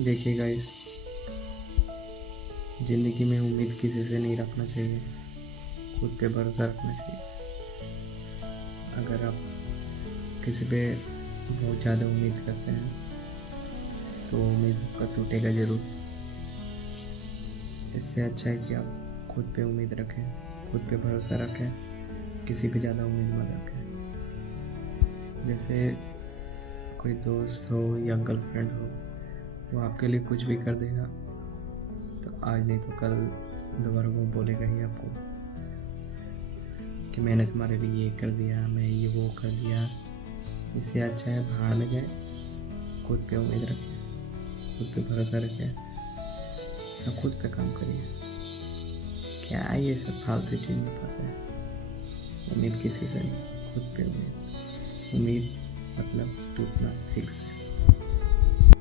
देखिए गाइस, ज़िंदगी में उम्मीद किसी से नहीं रखना चाहिए, खुद पे भरोसा रखना चाहिए। अगर आप किसी पे बहुत ज़्यादा उम्मीद करते हैं तो उम्मीद आपका टूटेगा ज़रूर। इससे अच्छा है कि आप खुद पे उम्मीद रखें, खुद पे भरोसा रखें, किसी पे ज़्यादा उम्मीद मत रखें। जैसे कोई दोस्त हो या गर्लफ्रेंड हो, वो आपके लिए कुछ भी कर देगा तो आज नहीं तो कल दोबारा वो बोलेगा ही आपको कि मैंने तुम्हारे लिए ये कर दिया, मैं ये वो कर दिया। इससे अच्छा है भाड़ में गए, खुद पे उम्मीद रखें, खुद पे भरोसा रखें और खुद पे काम करिए। क्या ये सब फालतू चीज़ में फंसा है? उम्मीद किसी से नहीं, खुद पे उम्मीद। उम्मीद मतलब टूटना फिक्स है।